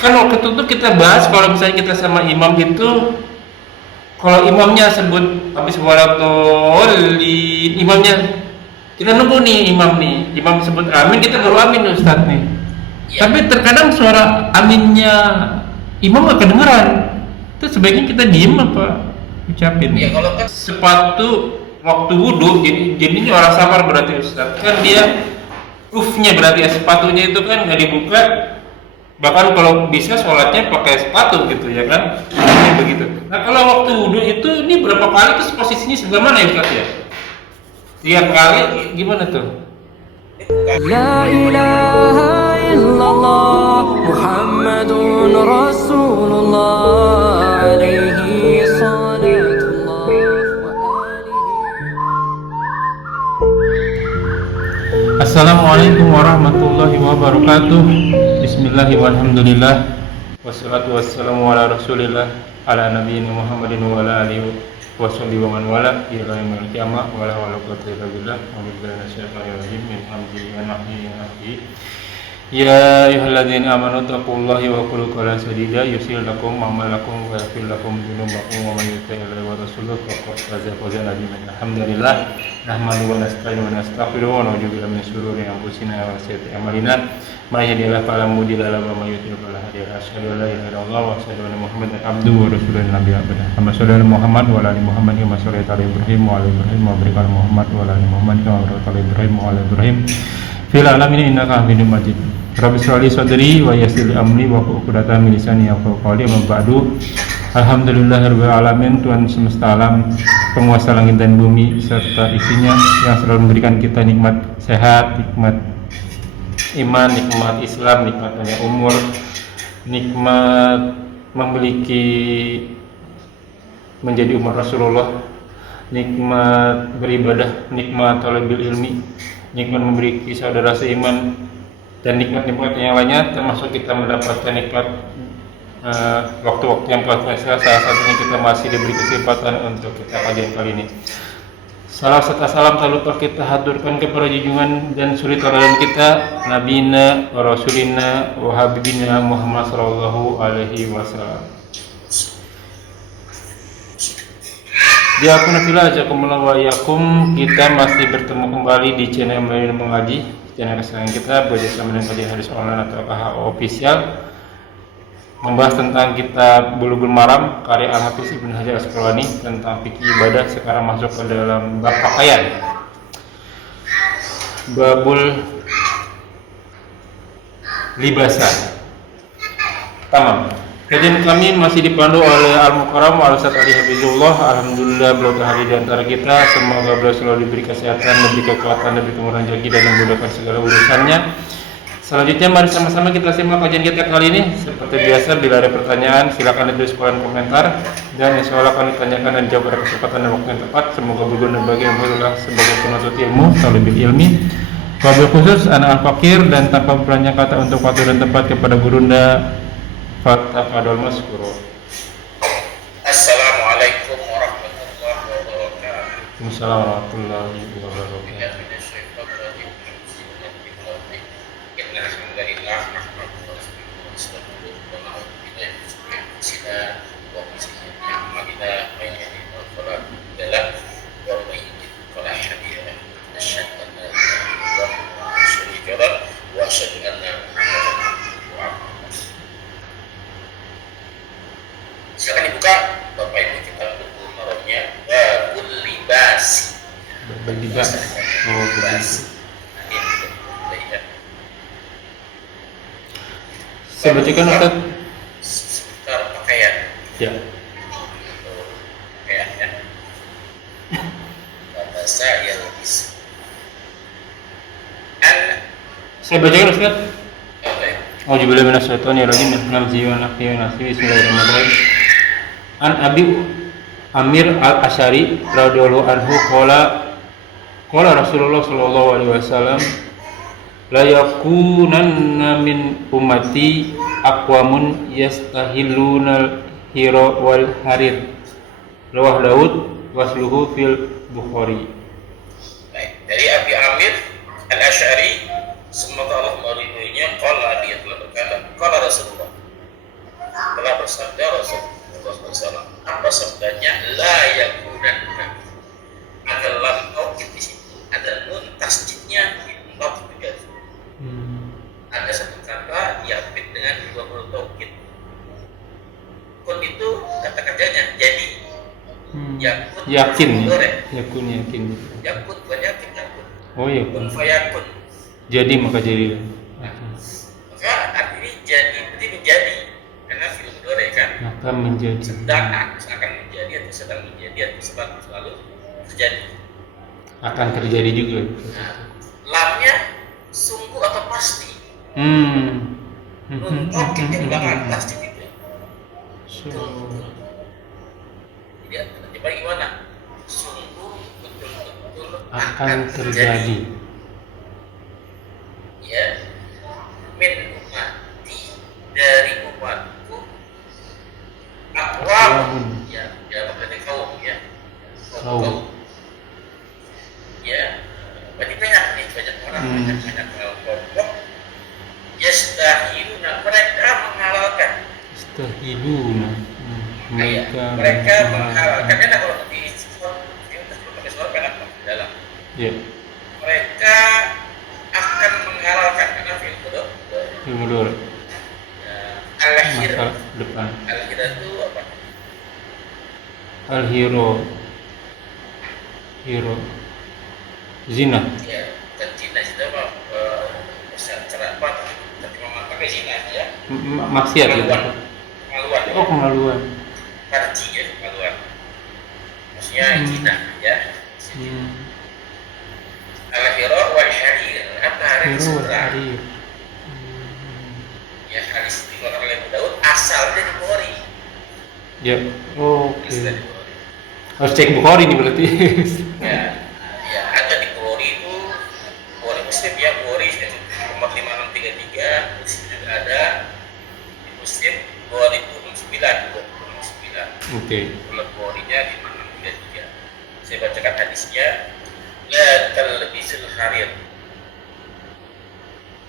Kan waktu itu tuh kita bahas kalau misalnya kita sama imam itu, kalau imamnya sebut habis walatolin, imamnya kita nunggu nih imam sebut amin, kita baru amin Ustadz nih. Ya, Tapi terkadang suara aminnya imam gak kedengeran. Itu sebaiknya kita diem apa ucapin? ya kalau kan Sepatu waktu wudhu, jadi ini orang samar berarti Ustadz. Kan dia nya berarti ya, sepatunya itu kan nggak dibuka. Bahkan kalau bisa sholatnya pakai sepatu gitu ya kan, ini begitu. Nah kalau waktu wudhu itu ini berapa kali, terus posisinya sebelah mana ya Ustaz ya? Tiap kali gimana tuh? لا إله إلا الله محمد رسول الله عليه صلاة الله Assalamualaikum warahmatullahi wabarakatuh. Bismillahirrahmanirrahim. Wassalatu wassalamu ala rasulillah ala nabiyina Muhammadin wa ala alihi wa sahbihi wa man wala ila yaumil qiyamah wa la hawla wa la quwwata illa billah. A'udzu minasyaitonir rajim min hamzihi wa nafthihi. Ya ayyuhalladzina amanu taqullaha wa qulu qawlan sadida yuslih lakum a'malakum wa yaghfir lakum dzunubakum wa may yuti'illah wa rasulahu faqad faza fawzan 'aziman. Alhamdulillah nahmaduhu wa nasta'inuhu wa nastaghfiruhu wa na'udzu billahi min shururi anfusina wa sayyiati a'malina. May yahdihillahu fala mudilla lahu wa may yudlil fala hadiya lahu. Asyhadu an la ilaha illallah wa asyhadu anna Muhammadan abduhu wa rasuluhu nabiyyu abada. Amma salli ala Muhammad wa ala ali Muhammad kama shallaita ala Ibrahim wa ala Ibrahim wa barik ala Muhammad wa ala ali Muhammad kama barakta ala Ibrahim wa ala Ibrahim fil alamin innaka Hamidum Majid. Rabbi shrah li sadri wa yassir li amri wa hlul 'uqdatam min lisani yafqahu qawli. Amma ba'du. Alhamdulillahirabbil alamin, Tuhan semesta alam, penguasa langit dan bumi serta isinya, yang selalu memberikan kita nikmat sehat, nikmat iman, nikmat Islam, nikmat panjang umur, nikmat memiliki menjadi umat Rasulullah, nikmat beribadah, nikmat talabul ilmi, nikmat memiliki saudara seiman, dan nikmat-nikmat yang lainnya, termasuk kita mendapatkan nikmat waktu-waktu yang puasa. Salah satunya kita masih diberi kesempatan untuk kita kajian kali ini. Salam serta salam selalu kita haturkan kepada junjungan dan suri tauladan kita, Nabina wa Rasulina wa Habibina Muhammad sallallahu alaihi wasallam. Diakunafillah jazakumullah wa iyyakum. Kita masih bertemu kembali di channel Mengaji, channel kesayangan kita, bersama dengan kajian hadis online atau KHO official, membahas tentang kitab Bulughul Maram karya Al-Hafiz Ibnu Hajar Asqalani tentang fikih ibadah. Sekarang masuk ke dalam bab pakaian, babul libasa. Tamam. Kajian kami masih dipandu oleh Al-Mukarram Al-Ustaz Ali Habibullah. Alhamdulillah beliau hadir di antara kita. Semoga beliau selalu diberi kesehatan, diberi kekuatan, diberi kemurahan rezeki, dan memudahkan segala urusannya. Selanjutnya mari sama-sama kita simak kajian kita kali ini. Seperti biasa, bila ada pertanyaan silakan ditulis kolom komentar, dan insya Allah akan ditanyakan dan dijawab pada kesempatan dan waktu yang tepat. Semoga berguna bagi yang berulah sebagai penuntut ilmu, talibul ilmi, wabil khusus anak al-fakir, dan tanpa berpanjang kata untuk waktu dan tempat kepada gurunda Fatafadol Maskuro. Assalamualaikum warahmatullahi wabarakatuh. Assalamualaikum warahmatullahi wabarakatuh. Silakan dibuka Bapak Ibu, kita buku maromnya babul libasi. Berbeda. Oh, berbeda. Saya bacakan Ustaz. Seputar pakaian. Ya. Pakaian ya. Bahasa yang bisa. Saya bacakan Ustaz. Apa ya? Auzubillahi minasyaitonir rajim. Bismillahirrahmanirrahim. An Abi Amir Al-Asy'ari radhiyallahu anhu qala Rasulullah sallallahu alaihi wasallam la yakunanna min ummati aqwamun yastahilluna hira wal harir. Rawah Daud wasluhu fil Bukhari. Baik, dari Abi Amir Al-Asy'ari, semoga Allah meridhoinya, qala, dia telah berkata, qala Rasulullah, bersabda Rasulullah SAW. Apa sabdanya? La yakunanna. Ada lam taukid di situ, ada nun tasdidnya di bab juga. Ada satu kata diapit dengan dua huruf taukid. Kun itu kata kerjanya jadi. Yakun Yakin. goreng. Yakun yakin. Yakun bukan yakin yakun. Oh iya. Kun fayakun. Jadi maka jadi. Maka artinya jadi berarti menjadi karena film goreng kan. Maka menjadi. Sedang akan menjadi atau sedang menjadi atau sedang selalu terjadi. Akan terjadi juga. Nah, lamnya sungguh atau pasti. Nun taukid yang belakang pasti itu. Jadi coba gimana? Sungguh betul-betul Akan terjadi. Ya, min ummati dari umatku aqwamun ya berarti kaum ya. Kaum. Ya, berarti banyak orang banyak kelompok yastahiluna mereka menghalalkan. Istahiluna. Mereka menghalalkan karena kalau di pakai suara kan di dalam. Ya. Mereka akan menghalalkan karena film bodoh. Mundur. Al-hir. Depan. Al-hir itu apa? Al-hiro. Hiro. Zina. Ya, dan zina itu apa? Cara apa? Tapi memang pakai zina ya. Maksiat gitu. Kemaluan. Oh, kemaluan. Farji ya, kemaluan. Maksudnya zina ya. Al-hiro wal harir. Apa harir? Hiro hari. Ya, hadis dikeluarkan oleh Abu Daud asalnya dari Bukhari. Ya. Oke. Asalnya dari Bukhari. Harus cek Bukhari nih berarti. Ya, ada di Bukhari itu Bukhari Muslim ya, Bukhari nomor 5633, Muslim juga ada di Muslim 2009. Oke. Bukhari-nya di 5633. Saya bacakan hadisnya. La talbisul harir.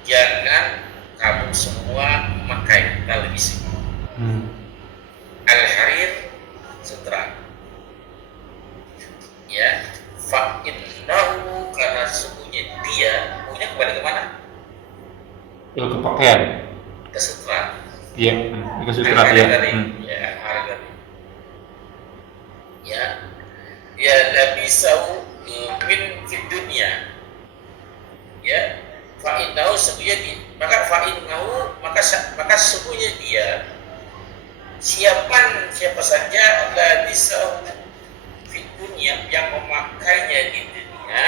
Jangan kamu semua memakai talbis. Al-harir sutra. Ya, fa innahu karena sungguhnya dia punya kembali ke mana? Ke pakaian. Ke sutra. Iya, ke sutra ya. Ya, harga. Ya, ya labisau min fid dunya. Ya, fa innahu sesungguhnya dia, maka sesungguhnya dia siapa saja labisau fid dunya yang memakainya di dunia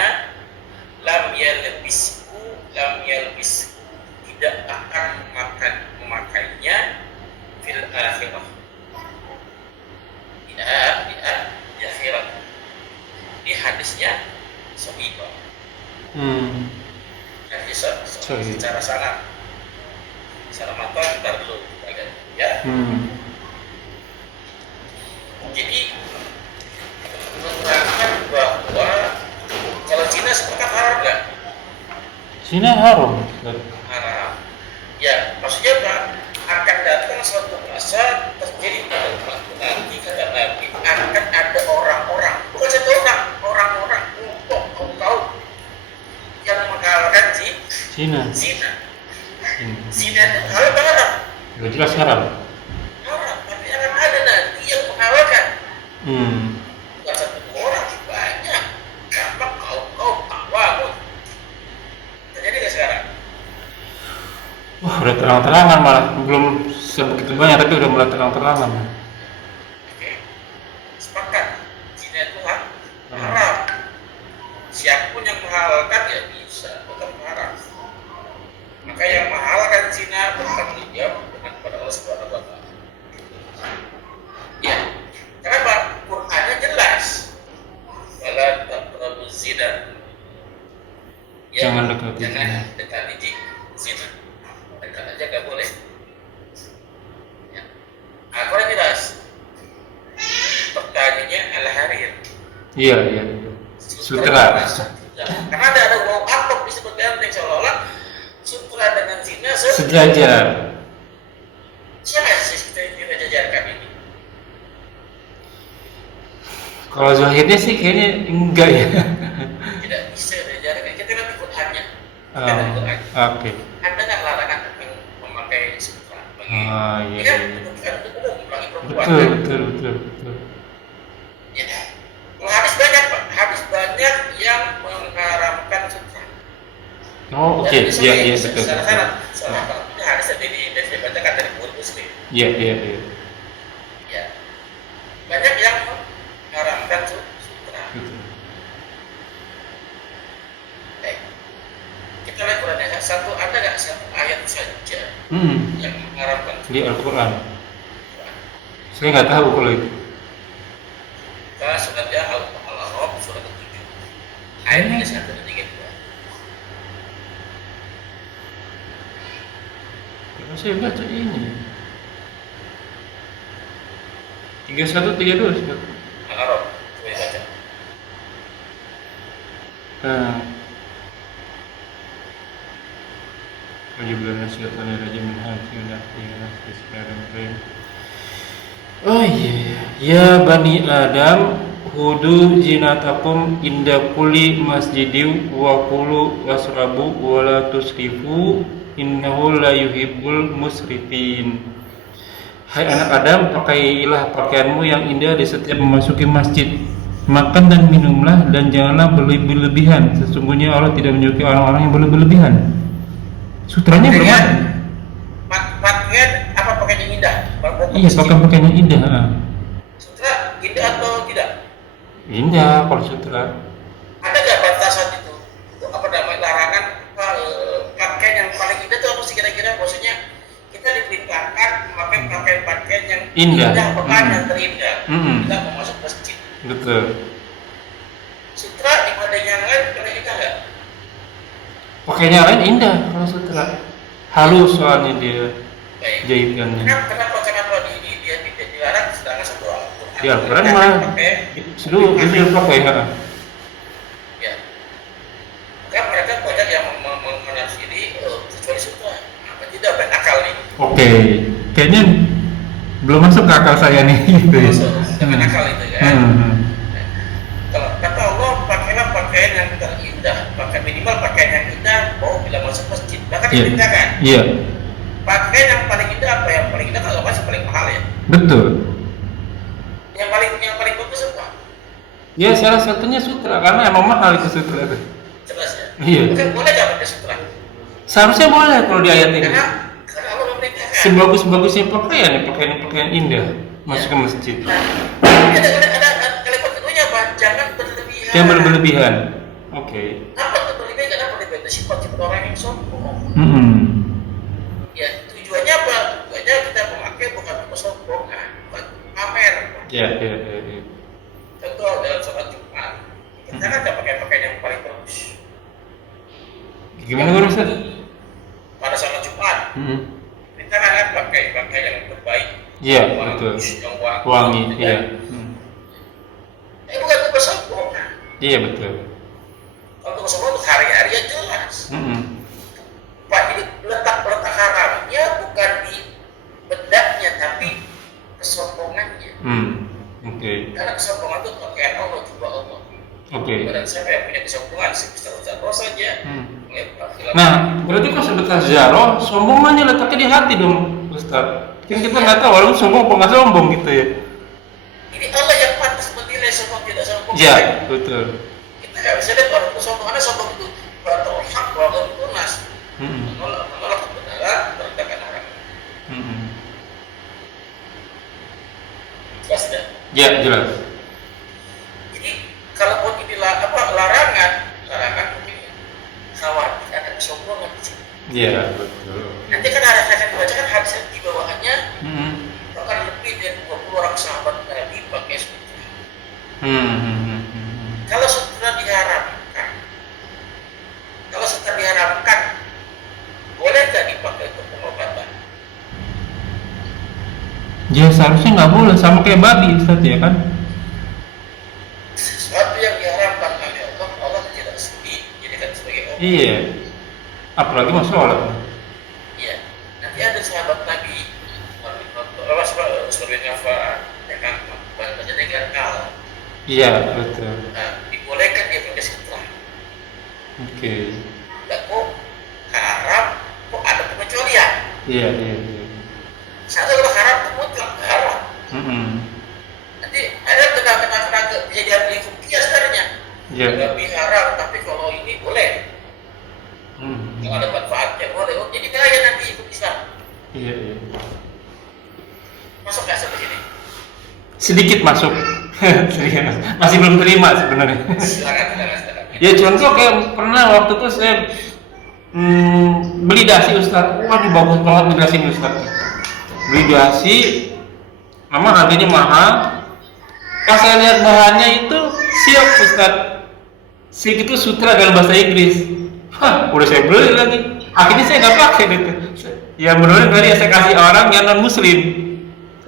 lam yalbisku tidak akan memakainya fil akhirah di akhirat. Ini hadisnya sahih. Hadis secara sanad secara matan ntar dulu kita lihat ya. Jadi menerangkan bahwa kalau zina sepakat haram nggak? Zina haram. Haram. Ya, maksudnya apa? Akan datang suatu masa terjadi pada umatku nanti kata Nabi akan ada orang-orang, bukan satu orang-orang untuk kaum yang menghalalkan zina. Zina itu halal atau haram? Udah jelas haram. Haram, tapi akan ada nanti yang menghalalkan. Bukan satu orang, banyak. Gampang kaum akwamun. Terjadi nggak sekarang? Wah, udah terang-terangan malah. Belum sebegitu banyak tapi udah mulai terang-terangan. Oke. Sepakat. Zina itu haram. Siapapun yang menghalalkan ya bisa, bukan haram. Maka yang menghalalkan zina bertanggung jawab dengan kepada Allah Subhanahu wa Ta'ala. Ya. Kenapa? Qur'annya jelas. Wala taqrabuz zina. Ya, Jangan dekati zina. Dekat aja nggak boleh. Ya. Al-Quran jelas. Pertanyaannya al-harir. Iya. Sutra. Karena ada bau apok disebut ganteng seolah-olah sutra dengan zina sejajar. Siapa sih kita jajar? Kalau zahirnya sih kayaknya enggak ya. Tidak bisa diajarkan. Kita lihat di Qurannya. Kita Oh, lihat di Quran. oke. Ada nggak larangan tentang memakai sutra? Ah, Ini iya, kan iya. bukan untuk umum bagi perempuan. Betul, Kan? betul, betul, betul. Ya. Kalau hadis banyak Pak, hadis banyak yang mengharamkan sutra. Oh, oke. Dan Iya, iya, betul. Salah Betul. salah satunya hadis yang dibacakan dari Bukhari Muslim. Iya, iya, iya. Ya. Banyak yang mengharamkan sutra. Betul. Baik. Kita lihat Qurannya. Ada nggak satu ayat saja yang mengharamkan Di Al-Quran. Saya nggak tahu kalau itu. Kita surat Al-A'raf surat 7 ayat 31 dan 32. Kalau saya baca ini 31, 32 Ustaz. Al-A'raf, coba baca. Nah, Bismillahirrahmanirrahim. Oh iya, ya Bani Adam, hudu zinatakum inda kulli masjidin wa kulu wasrabu wa la tusrifu innahu la yuhibbul musrifin. Hai anak Adam, pakailah pakaianmu yang indah di setiap memasuki masjid. Makan dan minumlah dan janganlah berlebihan. Sesungguhnya Allah tidak menyukai orang-orang yang berlebihan. Sutranya belum ada. Pakaian apa pakaian yang indah? Iya, pakaian yang indah. Sutra indah atau tidak? Indah kalau sutra. Ada nggak batasan itu? Untuk apa namanya larangan pakaian yang paling indah itu apa sih kira-kira? Maksudnya kita diperintahkan memakai pakaian yang Indah. pakaian yang terindah. Kita mau masuk masjid. Betul. Sutra dibanding yang lain paling indah nggak? Pakainya lain indah kalau sutra. Halus soalnya dia Baik. jahitannya. Kenapa dia tidak dilarang sedangkan satu Al-Quran? Di Al-Quran mah seluruh bisa pakai ya. Ya. Kan mereka banyak yang menafsiri kecuali sutra. Apa tidak berakal nih? Oke, kayaknya belum masuk ke akal saya nih gitu ya. Masuk dengan akal itu kan. Kalau kata Allah, pakailah pakaian yang terindah, pakai minimal pakaian yang indah, mau bila masuk masjid. Bahkan Iya. diperintahkan. Iya, Pakaian yang paling indah apa? Yang paling indah kalau masih paling mahal ya. betul. Yang paling bagus apa? Ya salah satunya sutra karena emang mahal itu sutra itu. Jelas ya. Iya. Bukan boleh nggak pakai sutra? Seharusnya boleh kalau di ayat ini. Karena Allah memerintahkan. Sebagus-bagusnya pakaian, ya pakaian indah masuk ke masjid. Ada kalimat keduanya apa? Jangan berlebihan. Yang berlebihan. Oke. Apa itu berlebihan? Karena berlebihan itu sifat orang yang sombong. Ya tujuannya apa? Tujuannya kita memakai bukan untuk kesombongan, bukan pamer. Ya. Contoh dalam sholat Jumat, kita kan nggak pakai pakaian yang paling bagus. Gimana Guru Ustaz? Pada sholat Jumat, kita kan pakai pakaian yang terbaik. Iya, Yang betul. bagus, yang Wangi, gitu iya. kan. Bukan untuk kesombongan. Iya betul. Kalau untuk kesombongan untuk hari-hari ya jelas. Pak, ini letak haramnya bukan di bedaknya tapi kesombongannya. Oke. Karena kesombongan itu pakaian Allah juga Allah. Oke. Dan siapa yang punya kesombongan sebesar saja. Nah, berarti kalau sebentar zaro, sombongannya letaknya di hati dong, Ustaz. Kan kita nggak tahu walaupun sombong apa nggak sombong gitu ya. Ini Allah yang pantas menilai sombong tidak sombong. Iya, betul. Kita nggak bisa lihat orang kesombongannya sombong itu bertolak hak bahwa itu nas. Menolak kebenaran, merendahkan orang. Jelas tidak? Ya, jelas. Jadi kalaupun ini larangan mungkin khawatir ada kesombongan di sini. Iya, betul. Nanti kan ada akan dibacakan hadis yang di bawahnya bahkan lebih dari 20 orang sahabat Nabi pakai sutra. Kalau sutra diharamkan, boleh nggak dipakai untuk pengobatan? Ya seharusnya nggak boleh, sama kayak babi Ustaz ya kan? Sesuatu yang diharamkan oleh Allah, Allah tidak dijadikan sebagai obat. Iya. Apalagi mas sholat. Iya. Nanti ada sahabat Nabi, Usman bin Affan, ya kan, banyak negara Iya, betul. Nah, dibolehkan dia pakai sutra. Oke. Nggak kok haram, kok ada pengecualian. Iya, iya, iya. Satu kalau haram itu mutlak haram. Mm-mm. Nanti ada kena kejadian lingkup kias sebenarnya. Iya. Lebih haram, tapi kalau ini boleh. Kalau ada manfaatnya boleh. Oh, jadi bahaya nanti ikut Islam. Iya, iya. Masuk nggak sampai sini? Sedikit masuk. Masih belum terima sebenarnya. Silakan. Ya contoh kayak pernah waktu itu saya beli dasi Ustaz. Waduh bagus banget beli dasi Ustaz. Beli dasi, memang harganya mahal. Pas saya lihat bahannya itu siap Ustaz. Segitu sutra dalam bahasa Inggris. Hah, udah saya beli lagi. Akhirnya saya nggak pakai gitu. Ya benar tadi saya kasih orang yang non Muslim,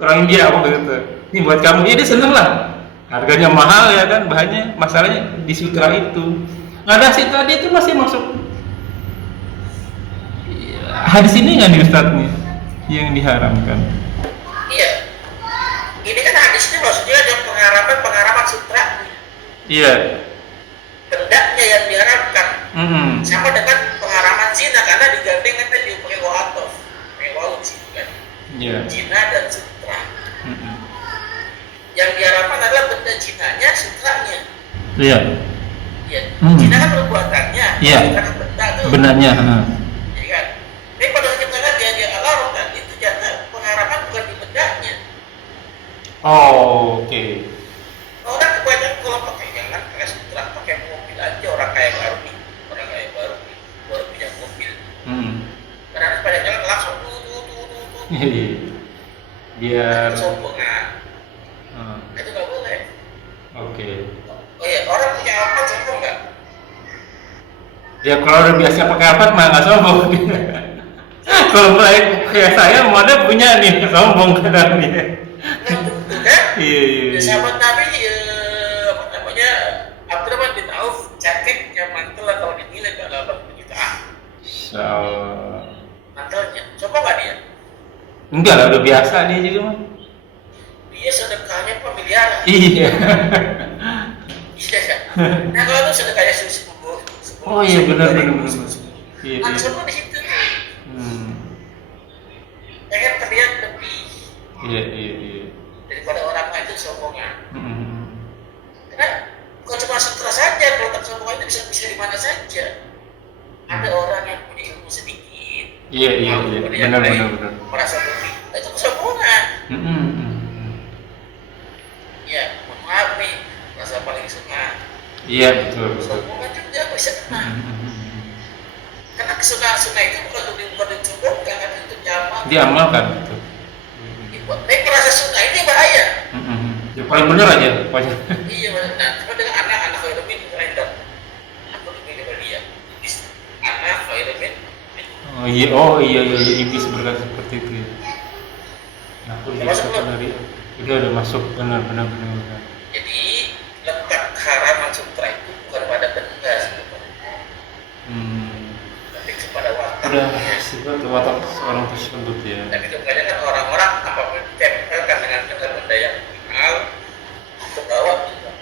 orang India waktu itu. Ini buat kamu, ya dia seneng lah. Harganya mahal ya kan, bahannya masalahnya di sutra itu. Nah dasi tadi itu masih masuk. Hadis ini nggak nih Ustadz nih yang diharamkan? Iya. Ini kan hadisnya maksudnya ada pengharaman sutra. Iya. Hendaknya yang diharapkan. Sama dengan pengharaman zina karena digandeng nanti pakai wa'atof, pakai wawu di situ kan. Iya. Zina dan sutra. Yang diharapkan adalah benda zinanya, sutranya. Iya. Iya. Zina kan perbuatannya, Iya. sutra kan benda tuh. Benarnya. Iya kan. Tapi pada kenyataannya dia alarm kan itu jatuh pengharapan bukan di bendanya. Oh, oke. Orang kebanyakan kalau pakai jangan pakai sutra, pakai mobil aja orang kaya baru baru punya mobil. Karena pada jalan langsung Biar. sombongan. Itu nggak boleh. Oke. Oh iya, orang punya apa sombong nggak? Ya kalau udah biasa pakai apa mah nggak sombong. Kalau kayak saya mau ada punya nih sombong kadang dia. Tentu kan? Iya. Sahabat Nabi apa namanya Abdurrahman bin Auf jaketnya mantel kalau dinilai pada 80 jutaan. Mantelnya, coba nggak dia? Enggak lah, udah biasa dia juga mah. Dia sedekahnya miliaran. Iya. Iya kan? Nah kalau itu sedekahnya sepuluh. Oh iya benar. Iya. Nah semua di situ. Pengen terlihat lebih. Iya. Daripada orang lain itu sombongan. Karena bukan cuma sutra saja, kalau tak sombongan itu bisa di mana saja. Ada orang yang punya ilmu sedikit. Iya. Benar. Merasa lebih. Itu kesombongan. Ya, mohon maaf nih, merasa paling sunnah. Iya betul. Sombongan juga bisa kena. Karena kesunahan itu bukan untuk disombongkan, kan untuk diamalkan. Diamalkan betul. Tapi merasa sunnah ini bahaya. Ya paling benar aja pokoknya. Iya, nah, cuma dengan anak Khairumin random. Aku dipilih oleh dia. Anak Khairumin. Oh iya, iblis berkata seperti itu ya. Nah, aku dari udah masuk benar. Jadi letak haraman sutra itu bukan pada benda sebenarnya. Tapi kepada watak. Udah sifat watak seorang tersebut ya. Tapi kebanyakan orang-orang apapun ditempelkan dengan benda yang mahal ke bawah juga.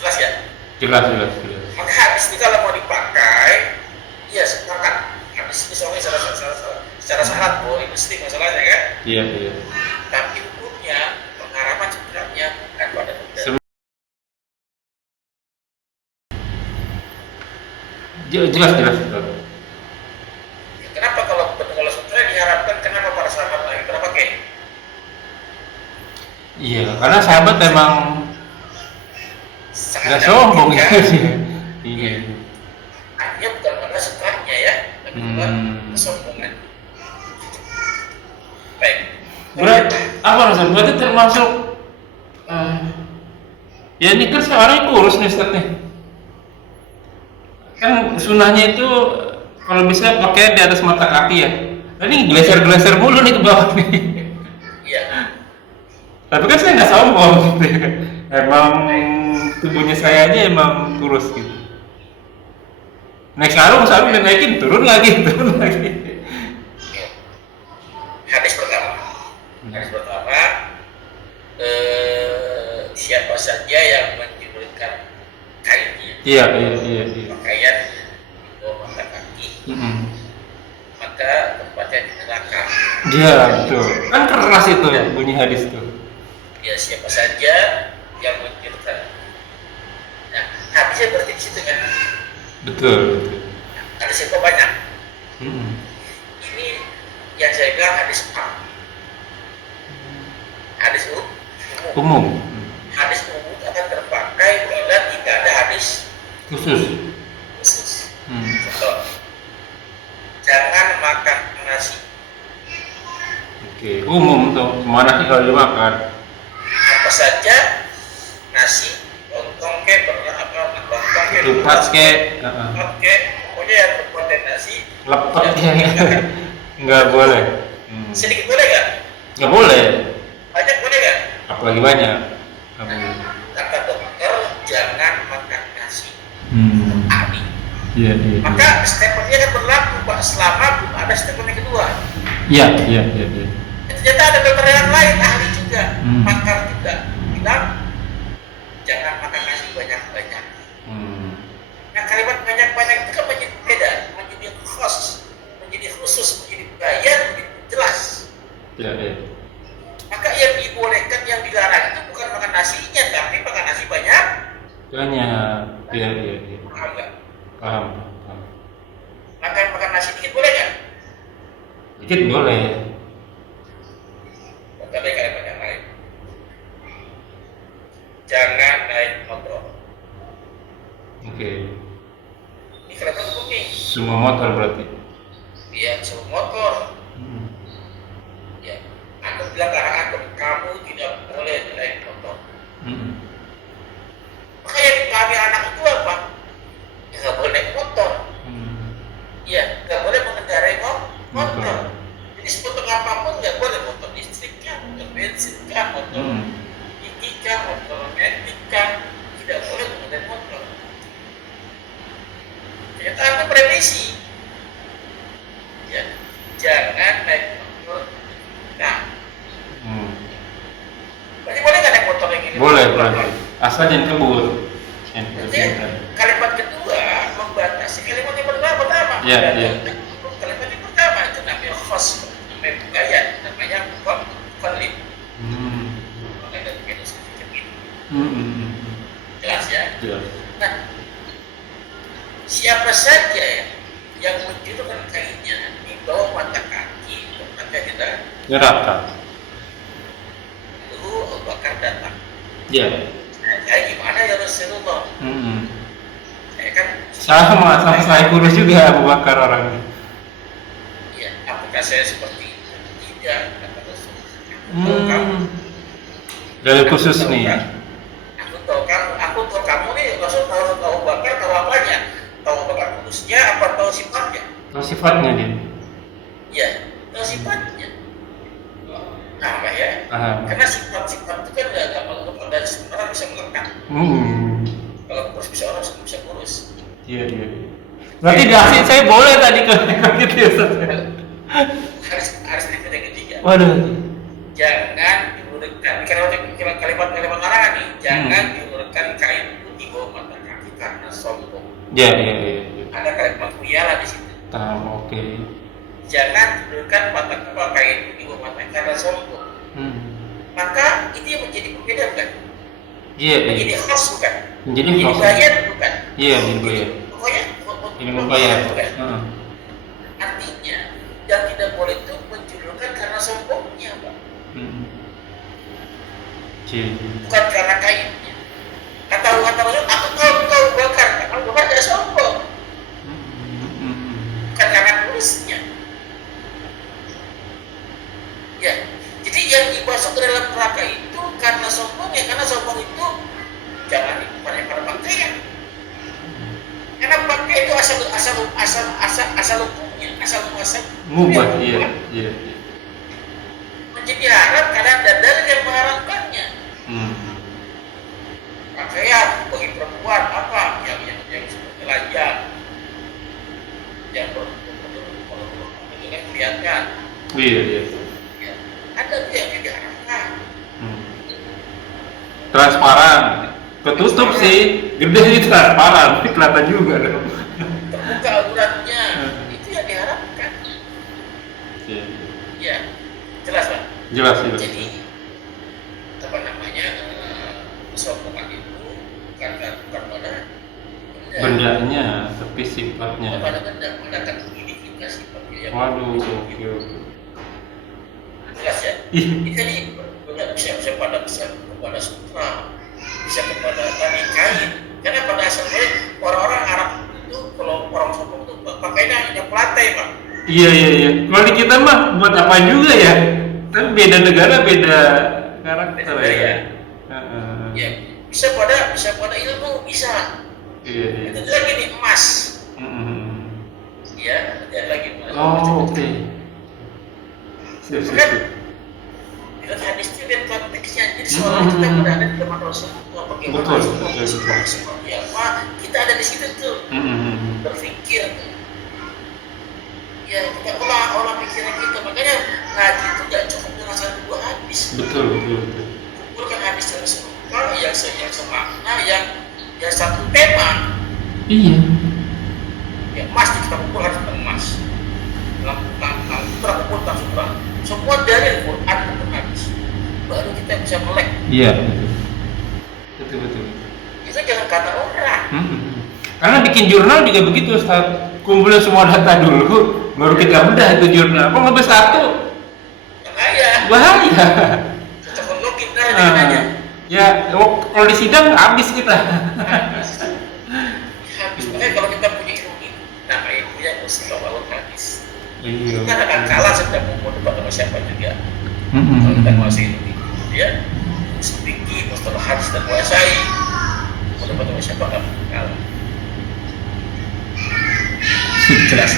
Jelas ya? Jelas. Maka hadis ini kalau mau dipakai, iya sepakat. Hadis ini soalnya secara syarat boleh mesti masalahnya kan? Iya. Tapi hukumnya pengharaman sebenarnya bukan pada benda. Jelas. Kenapa kalau sutra diharapkan? Kenapa para sahabat lain? Kenapa kayak? Iya, karena sahabat emang nggak sombong ya. Iya. Artinya bukan pada sutranya ya, tapi bukan kesombongan. Baik. Berarti termasuk ya ini kan seorang kurus nih Ustaz nih. Kan sunahnya itu kalau bisa pakai di atas mata kaki ya. Nah, ini geser mulu nih ke bawah nih. Iya. Tapi kan saya nggak sombong gitu ya. Emang tubuhnya saya aja emang kurus gitu. Naik sarung dinaikin turun lagi. Hadis pertama Iya, iya, iya, iya. Pakaian di bawah mata kaki, Mm-mm. maka tempatnya di neraka. Iya, betul. Kan keras itu bunyi hadis tuh. Ya siapa saja yang menunjukkan. Nah, hadisnya berarti di situ kan. Betul, betul. Hadisnya kok banyak. Mm-mm. Ini yang saya bilang hadis am. Hadis umum. Umum. Hadis umum akan terpakai bila tidak ada hadis Khusus. khusus. Hmm. Contoh, jangan makan nasi. Oke, umum tuh. Semua nasi kalau dimakan. Apa saja nasi, lontong ke, lontong ke, Ketupat ke, oke, pokoknya yang berkonten nasi. lepet ya. Nggak boleh. Sedikit boleh nggak? Nggak boleh. Banyak boleh nggak? Apalagi banyak. Nggak boleh. Kata dokter, jangan makan nasi. Abi. Iya, iya. Maka statementnya kan berlaku Pak selama belum ada statement yang kedua. Iya, iya, iya, iya. Ternyata ada dokter yang lain ahli juga, pakar juga bilang jangan makan nasi banyak-banyak. Nah kalimat banyak-banyak itu kan menjadi beda, menjadi khusus, menjadi bayar, menjadi jelas. Iya, iya. Maka yang dibolehkan, yang dilarang itu bukan makan nasinya, tapi makan nasi banyak. Banyak. Iya, iya, iya. Paham nggak? Paham, paham. Makan nasi dikit boleh nggak? Dikit boleh. Tapi kalimat yang lain. Jangan naik motor. Oke. Ini kalimat hukum nih. Semua motor berarti. Iya, semua motor. Ya, aku bilang ke anak kamu tidak boleh naik motor. Maka yang dipahami anak itu apa? Ya nggak boleh naik motor. Iya, nggak boleh mengendarai motor. Jadi sepotong apapun nggak boleh, motor listrik kah, motor bensin kah, motor gigi kah, motor metik kah, tidak boleh mengendarai motor. Ternyata itu premisi. Ya, jangan naik motor. Nah, berarti boleh nggak naik motor yang ini? Boleh, boleh. Asal jangan kebut. Kalimat kedua membatasi kalimat yang pertama. Iya, iya. Kalimat yang pertama itu namanya khos, namanya budaya, namanya konflik. Ada filosofi gitu. Jelas ya? Jelas. Nah, siapa saja yang menjulurkan kainnya di bawah mata kaki, maka kita Neraka. lalu Abu Bakar datang. Iya. Kayak gimana ya Rasulullah? Saya kan Sama saya kurus juga Abu Bakar orangnya. ya, apakah saya seperti itu? Tidak, kata Rasulullah. Dari khusus nih. Aku tahu kamu nih, Rasul tahu Abu Bakar, tahu apanya? Tahu Abu Bakar khususnya apa tahu sifatnya? Tahu sifatnya dia. Ya, tahu sifatnya. Apa ya? Karena sifat-sifat itu kan nggak gampang dan semua orang bisa melekat. Kalau kurus bisa orang bisa kurus. Iya, iya. Berarti dasi saya boleh tadi kalau gitu ya Ustaz. Harus berikut yang ketiga. Waduh. Jangan diurutkan kalimat larangan nih. Jangan diurutkan kain di bawah mata kaki karena sombong. Iya, iya, iya. Ada kalimat khuyala di situ. Tahu, oke. Jangan diurutkan kain di bawah mata kaki karena sombong. Maka itu yang menjadi berbeda bukan? Iya, iya. Menjadi khas bukan? Menjadi Menjadi khas. bayar bukan? Iya, menjadi bayar. Pokoknya Ini membayar. bukan? Heeh. Artinya yang tidak boleh itu menjulurkan karena sombongnya, Pak. Bukan karena kainnya. Kata Rasul, aku tahu kau bakar, kalau bakar tidak sombong. Bukan karena kulisnya. Ya, jadi yang dimasuk ke dalam neraka itu karena sombong ya, karena sombong itu jangan dipakai pada pakaian. Karena pakai itu asal hukumnya, asal Mubah, iya, iya. menjadi haram karena ada dalil yang mengharamkannya. Pakaian bagi perempuan apa yang seperti telanjang, yang itu kan kelihatan. Iya, iya. Ada yang diharamkan. Transparan. ketutup sih, gede itu transparan, tapi kelihatan juga dong. Terbuka auratnya, itu yang diharapkan. Iya. Ya, jelas Pak. Jelas jelas. Jadi apa namanya sokongan itu bukan pada Bendanya, tapi sifatnya. pada benda pada kita sifatnya. Waduh, oke. Jelas ya. Ini tadi bisa kepada sutra, bisa kepada tadi kain. Karena pada asalnya orang-orang Arab itu kalau orang sokong itu pakainya hanya pelantai Pak. Iya. Kalau di kita mah buat apa juga ya? Kan beda negara beda karakter ya. Ya, bisa pada ilmu bisa. Iya. Itu lagi nih emas. Ya, ada lagi emas. Oh, oke. Siap. Itu hadisnya dan konteksnya. Jadi seolah kita berada di depan Rasulullah. Bagaimana Betul. Rasulullah seperti apa? Kita ada di situ tuh. Berpikir. Ya, kita olah pikiran kita. Makanya ngaji itu gak cukup dengan satu dua hadis. Betul. Kumpulkan hadis yang serupa, yang semakna, yang satu tema. Iya. Ya, emas kita kumpul harus emas. Kita kumpul tentang sutra. Semua dari Quran dan hadis. Baru kita bisa melek. Iya. Betul. Itu jangan kata orang. Karena bikin jurnal juga begitu, Ustaz. Kumpulin semua data dulu, baru kita bedah itu jurnal. Kok nggak bisa satu? Bahaya. Teknologi kita aja. Ya, kalau di sidang habis kita. Habis. Makanya kalau kita punya ilmu ini, nama ilmunya mustalahul hadis. Iya. Kita akan kalah sedang mau debat sama siapa juga. Kalau kita masih ilmu ya, speaking mustalah hadis dan kuasai, mau debat sama siapa akan kalah. Jelas.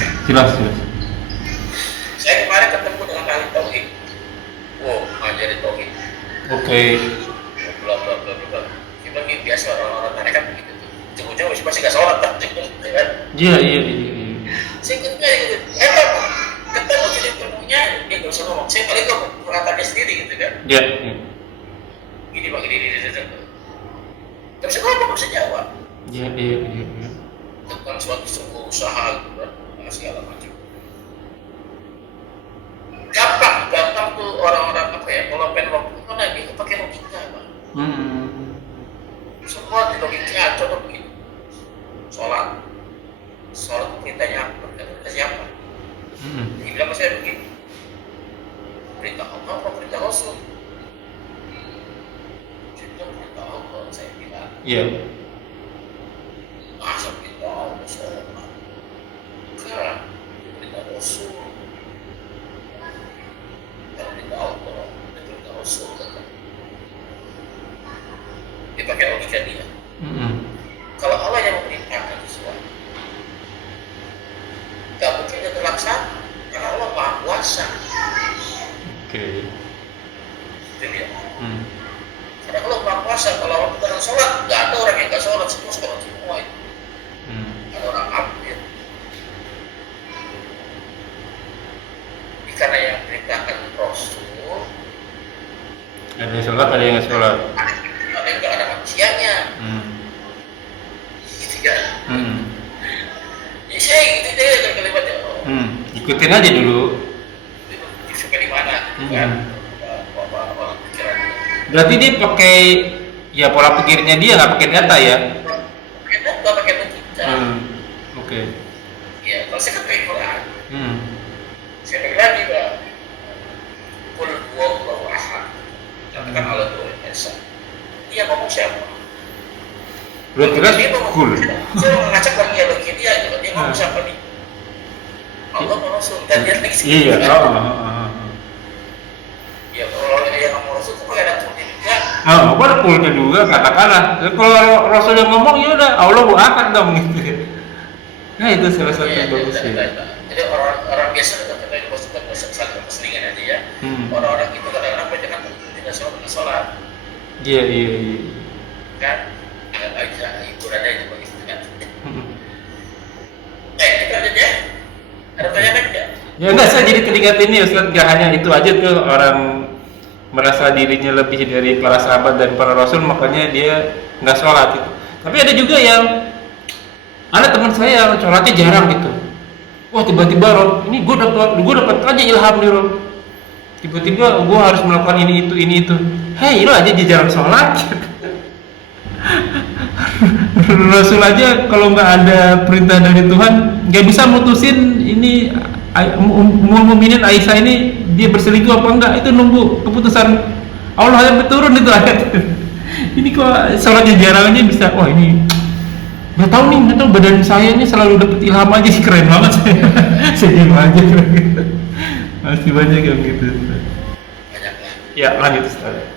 Saya kemarin ketemu dengan ahli tauhid. Wow, ngajarin tauhid. Oke. Bla. Cuma biasa orang-orang tarekat begitu tuh. Ujung-ujung masih nggak sholat kan? Iya. Saya ketemu jadi ilmunya dia nggak usah ngomong. Saya paling nggak mengatakannya sendiri gitu kan? Iya. Gini bang, ini. Tapi saya ngomong nggak bisa jawab. Iya. Tentang suatu sebuah usaha gitu kan, segala macam. Gampang tuh orang-orang apa ya, kalau pengen waktu itu kan dia pakai logika Pak. Semua di logika, contoh begini. Sholat itu perintahnya apa? Perintah siapa? Dia bilang saya begini. Perintah Allah apa perintah Rasul? Saya bilang perintah Allah, saya bilang. Iya. Masa perintah Allah sholat? Bukan, perintah Rasul. Perintah Allah, perintah Rasul. Dia pakai logika dia. Kalau Allah yang memerintahkan sesuatu, gak mungkin dia terlaksana karena Allah Maha Kuasa. Oke. Itu dia. Karena Allah Maha Kuasa, kalau Allah bukan sholat, gak ada orang yang gak sholat, semua sholat semua itu. Ada orang kafir. Karena yang perintahkan Rasul, Ada yang sholat, ada yang nggak sholat. ada yang gak ada manusianya. Gitu kan? Ya saya gitu deh dari kalimatnya. Ikutin aja dulu. Suka di mana? Kan? Apa pikiran? Berarti dia pakai ya pola pikirnya dia, nggak pakai data ya? Gak pakai logika. Oke. Ya, kalau saya kan pakai Quran. Saya pakai lagi Pak. Qul huwallahu ahad. Katakan Allah itu Esa. Dia ngomong siapa? Berarti kan cool. Saya mau ngacak lagi dia gitu. Dia ngomong siapa nih? Allah mau Rasul. Dan dia lagi segini. Iya. Ya kalau yang ngomong Rasul itu pakai ada turunnya juga. Apa ada coolnya juga katakanlah. Kalau Rasul yang ngomong ya udah Allah bu angkat dong gitu. Nah itu salah satu yang bagus ya. Jadi orang biasa itu terkait saling perselingan aja ya. Orang-orang itu kadang-kadang banyak tidak sholat. Iya. Kan? Agak aja hiburan aja begitu kan. Kita aja ya. Ada pertanyaan enggak? Ya enggak, saya jadi teringat ini Ustaz, enggak hanya itu aja tuh orang merasa dirinya lebih dari para sahabat dan para rasul, makanya dia nggak sholat gitu. Tapi ada juga yang ada teman saya sholatnya jarang gitu. Wah, tiba-tiba Rob, ini gue dapat aja ilham nih Rob. Tiba-tiba gue harus melakukan ini itu. Hei, lo aja dia jarang sholat. Rasul aja kalau nggak ada perintah dari Tuhan nggak bisa mutusin ini mukminin Aisyah ini dia berselingkuh apa enggak, itu nunggu keputusan Allah yang berturun itu ayat. Ini kok sholatnya jarang aja bisa, wah ini nggak tahu badan saya ini selalu dapet ilham aja sih, keren banget saya. Saya diam aja keren gitu. Masih banyak yang gitu. Banyak lah. Ya lanjut Ustaz.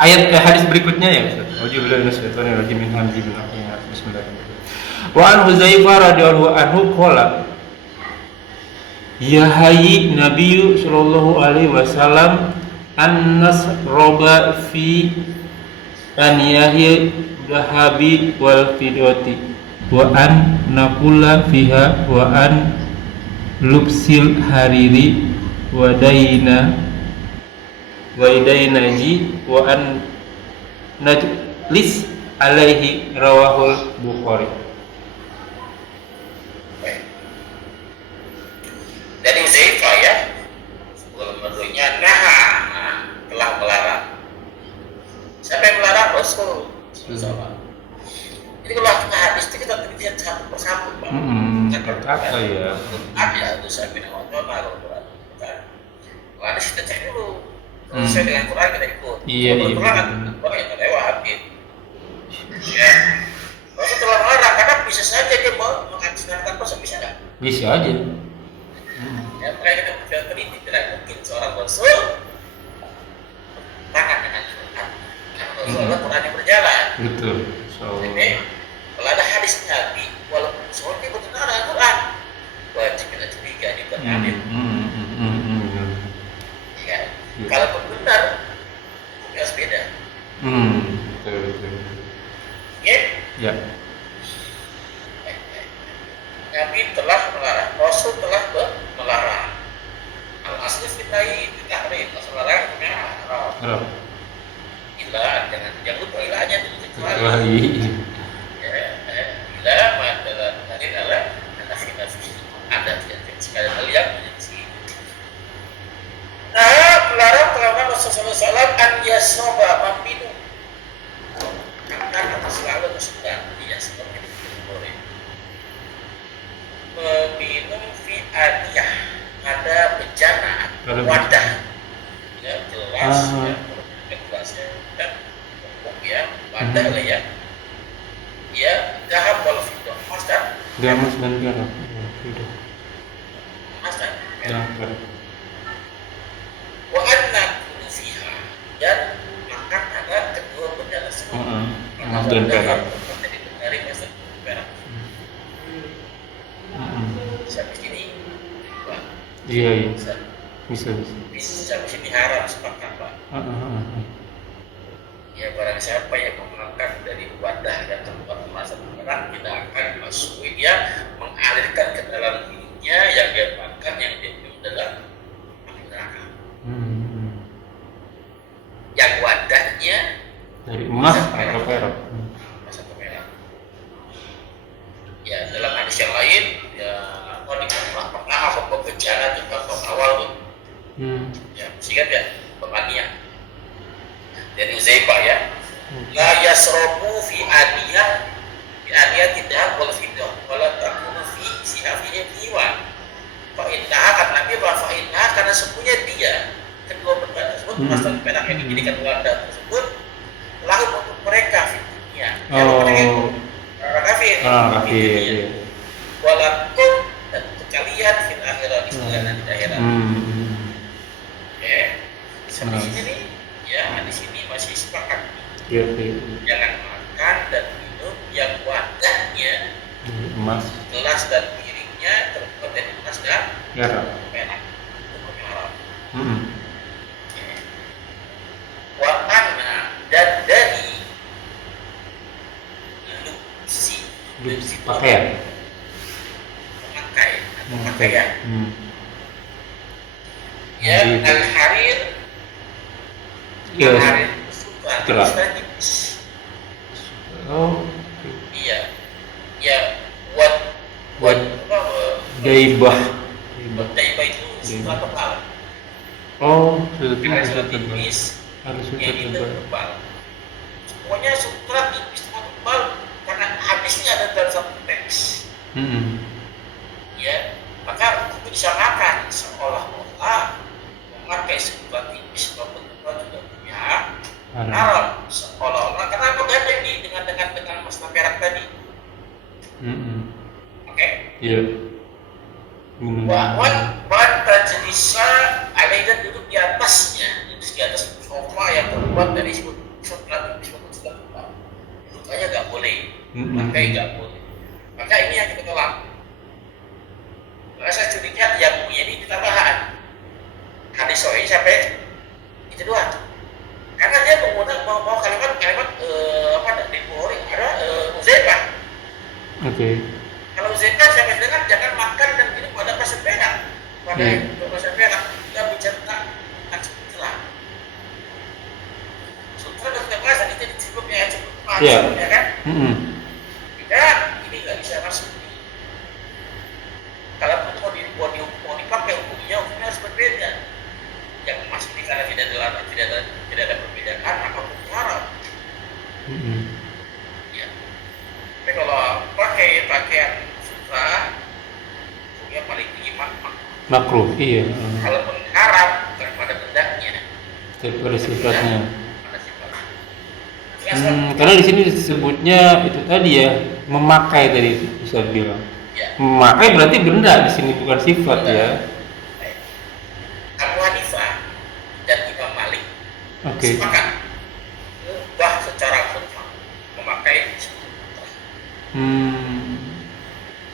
Ayat hadis berikutnya ya Ustaz. Auzubillahi minasyaitonir rajim. Bismillahirrahmanirrahim. Wa an Huzaifah radhiyallahu anhu qala ya hayy Nabi sallallahu alaihi wasallam an-nas roba fi aniyahi dahabi wal fidati wa an nakula fiha wa an lubsil hariri wa dainaji wa an najlis alaihi rawahul Bukhari. Dari Huzaifah ya, sebelum berdoanya telah melarang. Siapa yang melarang? Rasul. Jadi kalau kita hadis itu kita lihat satu persatu, Pak. Kata ya. Ada itu saya bilang kalau Quran. Kalau hadis kita cek dulu. Sesuai dengan Quran kita ikut. Iya. Wah itu lewat. Ya. Rasul telah melarang karena bisa saja dia mengaksanakan puasa, bisa nggak? Bisa aja. Ya, mereka kita teliti, tidak mungkin seorang Rasul tangan dengan Quran. Karena Rasul adalah Quran yang berjalan. Betul. Jadi, kalau ada hadis Nabi, walaupun seorang itu bertentangan dengan Quran, wajib kita curiga di Quran. Ya, kalau benar, harus beda. Betul. Ya. Nabi telah melarang, Rasul telah melarang. Al-asli fitnahi tahrim, Rasul larang haram. Ilah, jangan lupa ilahnya itu kecuali. Ilah madalah dalil ala anafina fi ada sekali hal yang menjadi. Nah, melarang terhadap Rasulullah SAW an yasroba meminum. Karena selalu sudah dia seperti itu boleh. Meminum fi aniyah, ada bejana, wadah, ya jelas, ya jelasnya kan empuk ya, wadah lah ya, ya dahab wal fiddah, mas dan Gamas dan perak. mas dan Perak. wa anna fiha dan makan ada kedua benda tersebut. Emas dan perak. Dari emas dan perak. Sampai sini, Pak. Iya. Bisa. Sampai sini haram sepakat, Pak. Ya barang siapa yang memakan dari wadah yang terbuat emas dan perak, tidak akan masuki dia, mengalirkan ke dalam dirinya yang dia makan, yang dia minum dalam api neraka. Yang wadahnya Dari emas atau perak. emas atau perak. Ya dalam hadis yang lain, ya pernah apa bencana di tahun awal tuh. Ya, singkat ya, pemanian. Dari Huzaifah ya. La yasrobu fi aniyah tidak wal fiddah wala takunu fi sihafihi diwan. Fa inna kata Nabi bahwa fa inna karena sesungguhnya dia kedua benda tersebut emas dan perak yang dijadikan wadah tersebut lalu untuk mereka fitnya. Orang kafir. Walakum dan untuk kalian fil akhirat di akhirat. Sampai sini ya di sini masih sepakat. Jangan makan dan minum yang wadahnya Emas. gelas dan piringnya terbuat dari emas dan perak. Hukumnya haram. Wa anna dan dari lubsi Pakaian. memakai atau pakaian. Ya al-harir Iya. matahari sutra, Sutra. sutra tipis. Oh, Iya, ya buat buat apa? daibah. Buat daibah itu sutra tebal. Oh, sudah Karena sudah sutra tebal. tipis, Harus sudah yang itu tebal. tebal. Pokoknya sutra tipis sama tebal karena hadisnya ada dalam satu teks. Ya, maka itu bisa makan seolah-olah memakai sutra tipis maupun tebal juga punya haram seolah-olah. Kenapa ada ini dengan masalah perak tadi? Oke. Iya. Wan tajlisa alaihi duduk di atasnya, duduk di atas sofa yang terbuat dari sutra tipis maupun sutra tebal. Duduk aja nggak boleh, pakai nggak boleh. Maka ini yang kita tolak. Rasa curiga yang punya ini tambahan. Hadis sahih sampai itu doang. Karena dia mau kalimat apa di Bukhari ada Uzaifah. Oke. Kalau Uzaifah sampai dengan jangan makan dan minum pada pasir perak. Pada pasir perak kita bicara tentang sutra. Sutra dan kebahasa itu sebelumnya cukup ya kan? Kita ini nggak bisa masuk. Kalau mau dipakai hukumnya harus berbeda. Yang masuk di karena tidak ada perbedaan maka hukum haram. Ya. Tapi kalau pakai pakaian sutra, hukumnya paling tinggi Makruh, iya. Kalaupun haram daripada bendanya. Daripada sifatnya. Pada sifatnya. Karena di sini disebutnya itu tadi ya, memakai tadi Ustaz bilang. Ya. Memakai berarti benda di sini bukan sifat ya. Abu Hanifah dan Imam Malik sepakat mubah secara mutlak memakai sutra.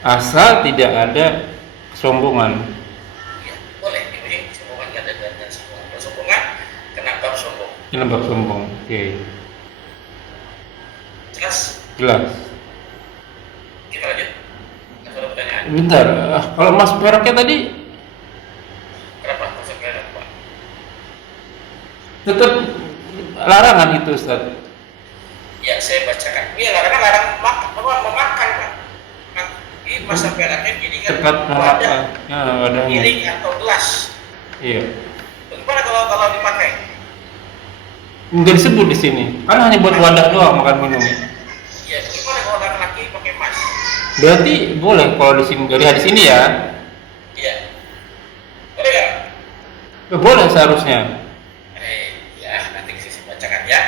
Asal tidak ada kesombongan. Ya, boleh ini kesombongan ada dan semua kesombongan kenapa sombong? Kenapa sombong? Oke. Jelas. Kita lanjut. Ada pertanyaan. Bentar, kalau Mas peraknya tadi Kenapa masuk ke dalam Pak? tetap larangan itu Ustaz. Ya saya bacakan. Iya karena larang memakan Pak. Ini masa peraknya jadi kan Tepat wadah, wadahnya. piring atau gelas. Iya. Bagaimana kalau dipakai? Enggak disebut di sini. Kan hanya buat wadah doang makan minum. Ya bagaimana kalau laki-laki pakai emas? Berarti boleh kalau di sini dari hadis ini ya. Iya. Boleh nggak? Boleh seharusnya. Ya nanti saya bacakan ya.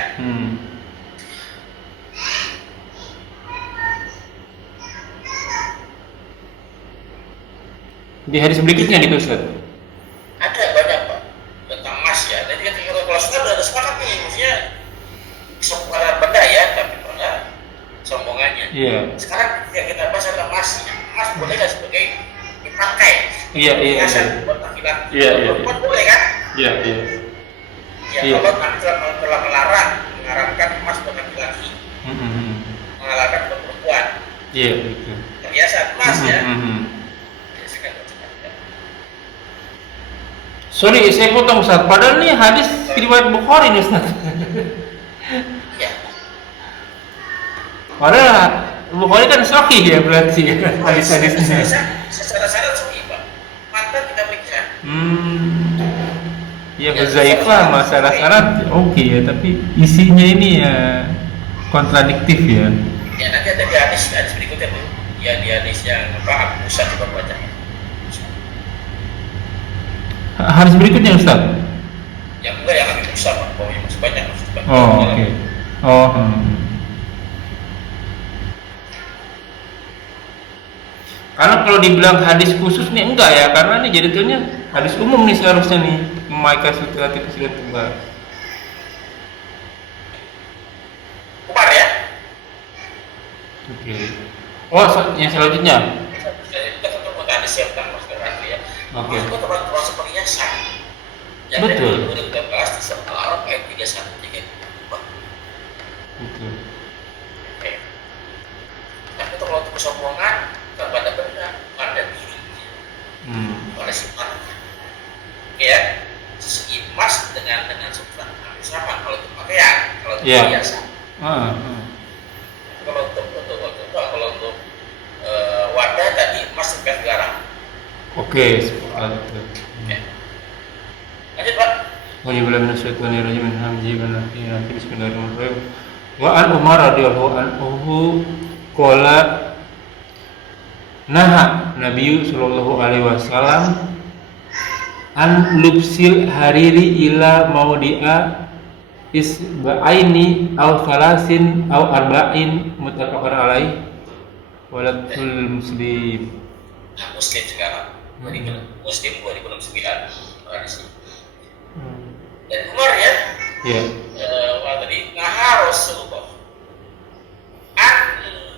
Di hadis berikutnya gitu Ustaz. Ada banyak Pak tentang emas ya. Nanti kan kalau sudah ada sepakat nih, maksudnya bukan benda ya, tapi pada sombongannya. Iya. Sekarang kita bahas tentang emasnya. Emas boleh nggak sebagai dipakai? Iya. Hiasan buat laki-laki. Iya. Perempuan boleh kan? Iya. Ya Iya. kalau kami telah mengharamkan emas buat laki-laki, menghalalkan buat perempuan. Iya itu. Perhiasan emas ya. Sorry, saya potong Ustaz. Padahal nih hadis riwayat Bukhari nih Ustaz. Ya. Padahal Bukhari kan sahih ya berarti hadis-hadisnya. Secara syarat sahih Pak. Maka kita baca. Ya berzaifah masalah syarat oke ya, tapi isinya ini ya kontradiktif ya. Ya nanti ada di hadis berikutnya Bu. Ya di hadis yang apa Abu Musa coba baca. Hadis berikutnya Ustaz. Yang enggak yang Abu Musa Pak, pokoknya masih banyak banyak. Oh oke. Oh. Karena kalau dibilang hadis khusus nih enggak ya, karena ini jadinya hadis umum nih seharusnya nih memakai sutra tipis dan tebal. Umar ya. Oke. Oh, yang selanjutnya. Kita ketemu hadis yang tentang masalah ya. Oke. Itu termasuk perhiasan. Yang Betul. Yang kita bahas di surah Al-Araf ayat 31 Betul. Oke. Tapi kalau untuk kesombongan kepada benda pada dirinya, pada sifatnya, ya, segi emas dengan sutra habis sama kalau untuk pakaian, kalau untuk Iya. biasa. Ah, Kalau untuk wadah tadi emas sampai garam. Oke, sepakat. Oke. Lanjut Pak. Alhamdulillah minasyaitonirrajim min hamzihi wa nafthihi wa nafthihi bismillahirrahmanirrahim. Wa an Umar radhiyallahu anhu qala naha Nabi sallallahu alaihi wasallam an lubsil hariri ila maudi'a isba'aini aw thalasin aw arba'in muttafaqun alaih walatul muslim. Nah, Muslim sekarang. Muslim 2009 hadis. Dan Umar ya. Ya. Tadi naha Rasulullah an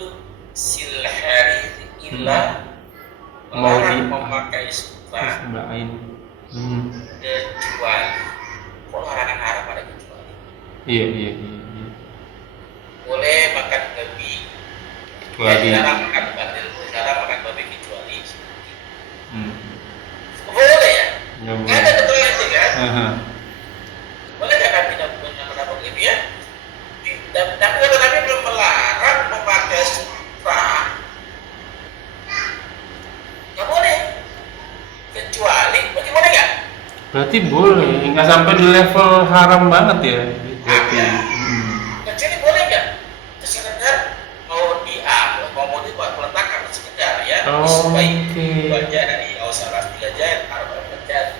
lubsil hariri ila melarang memakai sutra Isba'ain. kecuali kok larangan haram ada kecuali Iya. boleh makan babi Kecuali. dilarang makan babi dilarang makan babi kecuali Hmm. boleh ya Ya, nggak ada keterangan itu kan Aha. boleh nggak Nabi mendapat itu ya tapi kata Nabi belum melarang memakai sutra nggak boleh kecuali berarti boleh nggak Berarti boleh, nggak sampai di level haram banget ya. Berarti. kecuali boleh nggak sekedar mau dibuat peletakan sekedar ya Oh, sebaik oke. 2 jari salah 3 jari 4 jari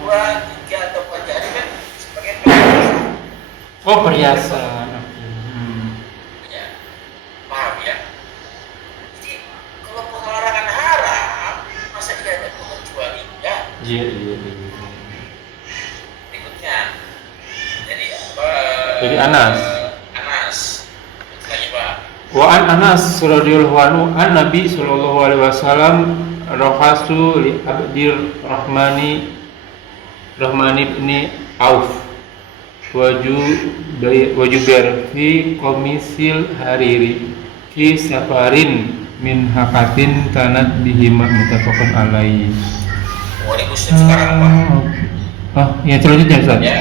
2, 3 atau 4 jari kan sebagai peletakan Oh, perhiasan. ya paham ya jadi kalau pelarangan haram masa iya ada kecuali ya Iya. berikutnya jadi apa Jadi Anas. Anas lagi Pak Wa an Anas radhiyallahu anhu an Nabi sallallahu alaihi wasallam rahasu li Abdir Rahmani bin Auf wajuber fi komisil hariri fi safarin min hakatin kanat bihima muttafaqun alaihi. boleh Muslim sekarang Pak Ya selanjutnya Ustaz. ya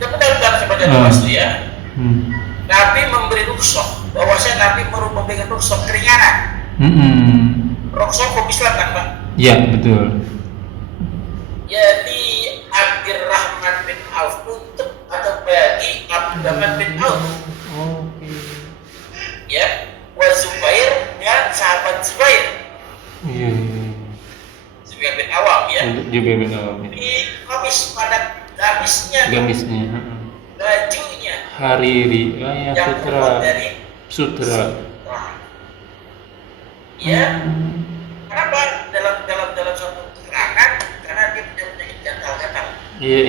tapi dalam sebagian luas ya Hmm. Nabi memberi rukhsah bahwasanya Nabi memberikan rukhsah keringanan rukhsah hukum Islam kan Pak Ya betul. jadi Abdurrahman bin Auf untuk atau bagi Abdurrahman bin Auf Oke. ya wa Zubair dan sahabat Zubair Iya. Zubair bin Awam ya Untuk juga benar. di komis pada gamisnya Gamisnya. bajunya Hariri. Ya yang sutra. terbuat dari Sutra. ya kenapa dalam suatu keterangan karena dia punya penyakit gatal-gatal Iya.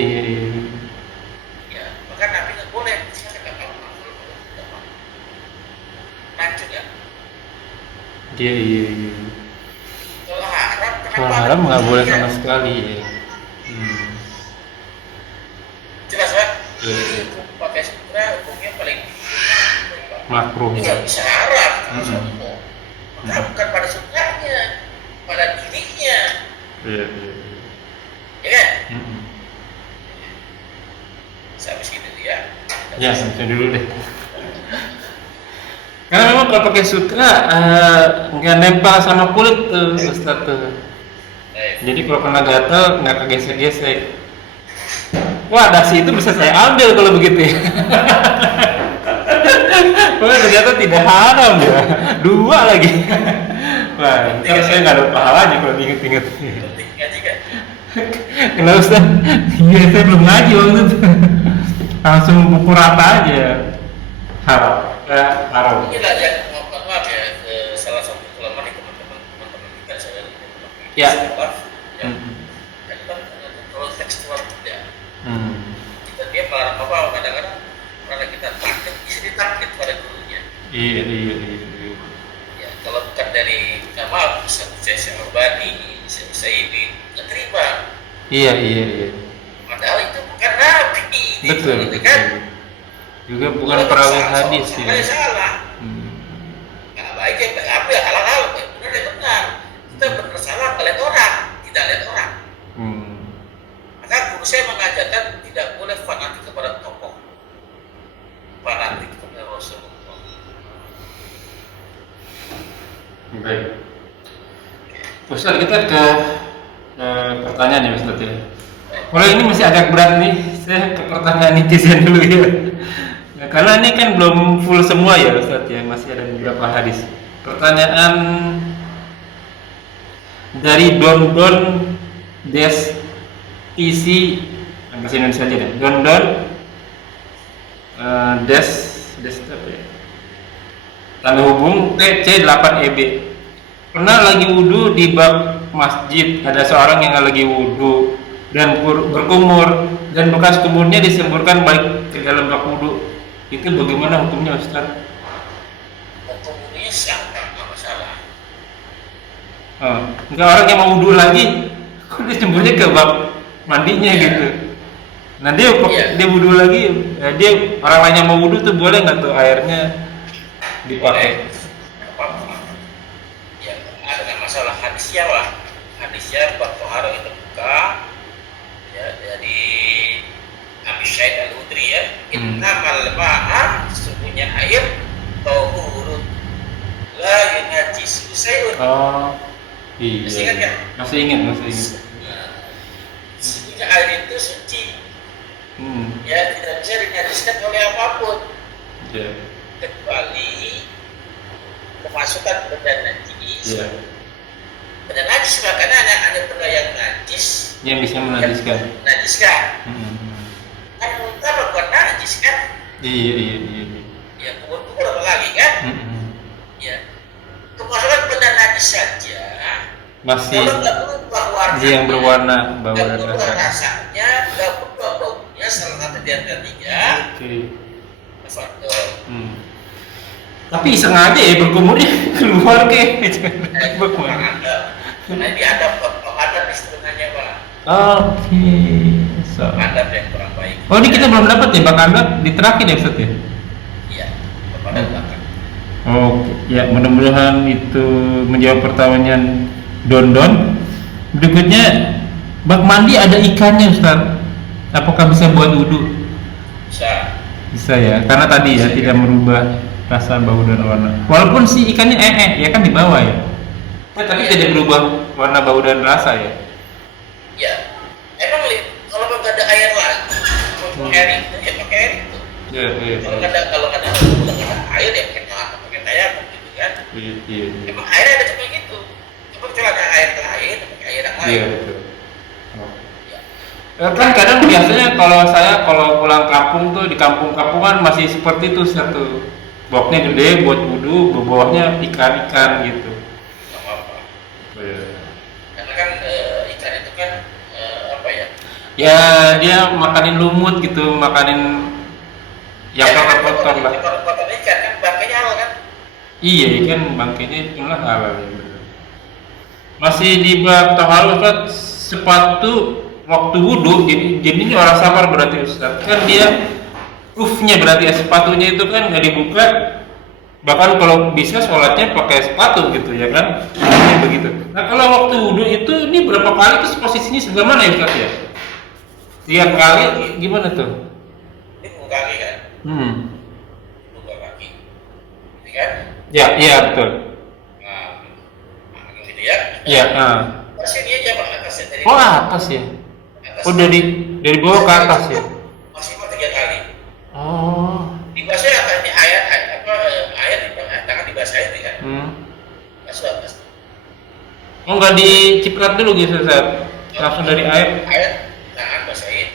ya maka Nabi nggak boleh siapa gatal lanjut ya Iya. kalau haram Kalau kenapa haram nggak boleh Ya, sama sekali ya. jelas Pak Iya. jadi hukum pakai sutra hukumnya paling Makruh. nggak bisa haram kalau Mm-mm. suatu maka bukan pada sutranya pada dirinya Iya. ya kan Mm-mm. sampai sini dulu ya Ya, sampai dulu deh. Karena memang kalau pakai sutra nggak nempel sama kulit tuh Ustaz tuh. Baik. Jadi kalau kena gatal nggak kegesek-gesek. Wah, dasi itu bisa saya ambil kalau begitu ya. Wah, ternyata tidak haram ya. 2 lagi. Wah, ntar saya nggak ada pahalanya kalau inget-inget. penting ngaji kan Kenapa Ustaz? Iya, saya belum ngaji waktu itu. Langsung pukul rata aja. Haram. Haram. inilah yang maaf ya salah satu kelemahan di teman-teman kita saya Ya. sekolah ya Hmm. kan kalau tekstual tidak Hmm. kita dia melarang apa kadang-kadang karena kita takut bisa ditakut pada gurunya Iya. ya kalau bukan dari maaf saya Albani saya ini nggak terima Iya. padahal itu bukan nabi Betul. gitu kan Juga bukan perawi hadis ya ya. salah Hmm. nggak baik ya ambil halal benar ya benar kita benar salah melihat orang tidak lihat orang Hmm. maka guru saya mengajarkan tidak boleh fanatik kepada tokoh Rasulullah. Baik. Ustaz, kita ke pertanyaan ya Ustaz ya. Kalau ini masih agak berat nih, saya ke pertanyaan netizen dulu ya. Nah, karena ini kan belum full semua ya Ustaz ya, masih ada beberapa hadis. Pertanyaan dari Dondon Des PC, bahasa Indonesia aja deh. Dondon Des apa ya? Tanda hubung TC8EB. Pernah lagi wudhu di bak masjid, ada seorang yang lagi wudhu dan berkumur dan bekas kumurnya disemburkan balik ke dalam bak wudhu. Itu bagaimana hukumnya Ustaz? Hukumnya siapa? Nggak masalah. Enggak, orang yang mau wudhu lagi, kok disemburnya ke bak mandinya gitu. Nah dia wudhu lagi, dia orang lain yang mau wudhu tuh boleh nggak tuh airnya dipakai? Ya, ada masalah hadisnya lah. Hadisnya bab toharo itu buka. Ya, dari Abi Sa'id Al-Khudri ya. Innamal ma'a, sesungguhnya air tahurun la yunajjisu syai'un. Oh, iya. Masih ingat kan? Masih ingat. Sesungguhnya air itu suci. Ya, tidak bisa dinajiskan oleh apapun. Yeah. Kecuali kemasukan benda najis. Yeah. Benda najis makanya ada benda yang najis Yang bisa menajiskan. Kan muntah bukan najis kan? Iya. Ya kubur apa lagi kan? Ya kemasukan benda najis saja. Masih. Kalau nggak berubah warna, Yang berwarna bau nggak dan berubah rasa. rasanya, nggak berubah baunya, salah satu di antara tiga. Oke. Tafadhol. Tapi sengaja ya berkumurnya keluar ke. Kurang ada. Nah ini ada istilahnya Pak. Oke. So. Adab yang kurang baik. Oh ini kita belum dapat ya Bang Anda diterakin ya Ustaz ya? Iya, kepada belakang. Oke, ya mudah-mudahan itu menjawab pertanyaan Dondon. Berikutnya, bak mandi ada ikannya Ustaz. Apakah bisa buat wudhu? Bisa. Bisa ya, karena tadi ya tidak merubah rasa bau dan warna. Walaupun si ikannya ya kan di bawah ya. Tapi tidak berubah warna bau dan rasa ya. Ya, emang kalau nggak ada air lagi, mau air itu ya pakai air itu. Iya. Kalau nggak ada air ya pakai air gitu kan. Iya. Emang air ada cuma gitu. Cuma kalau ada air lain, pakai air yang lain. Iya betul. Kan kadang biasanya kalau pulang kampung tuh di kampung-kampungan masih seperti itu satu boxnya gede buat wudhu, bawahnya ikan gitu. Nggak apa-apa. Iya. Karena kan ikan itu kan apa ya? Ya dia makanin lumut gitu, makanin yang kotor-kotor lah. Kotor ikan kan bangkainya halal kan? Iya kan bangkainya itulah halal ya. Masih di bab tahalul Ustaz, sepatu waktu wudhu jadi ini orang sabar berarti Ustaz. Kan dia nya berarti ya, sepatunya itu kan nggak dibuka, bahkan kalau bisa sholatnya pakai sepatu gitu ya kan, ini begitu. Nah kalau waktu wudhu itu ini berapa kali terus posisinya sebelah mana ya Ustaz ya? Tiap kali gimana tuh? Ini buka kaki kan? Buka kaki, ini kan? Ya betul. Nah, gitu ya? Ya. Pasti dia aja Pak, atasnya dari Oh atas ya? atas. Oh dari bawah ke atas ya? Maksimal 3 kali. Oh. Dibasahin akan ini air di tangan dibasahin nih kan? Basuh atas. Oh nggak diciprat dulu gitu Ustaz? Langsung dari air? Air tangan basahin.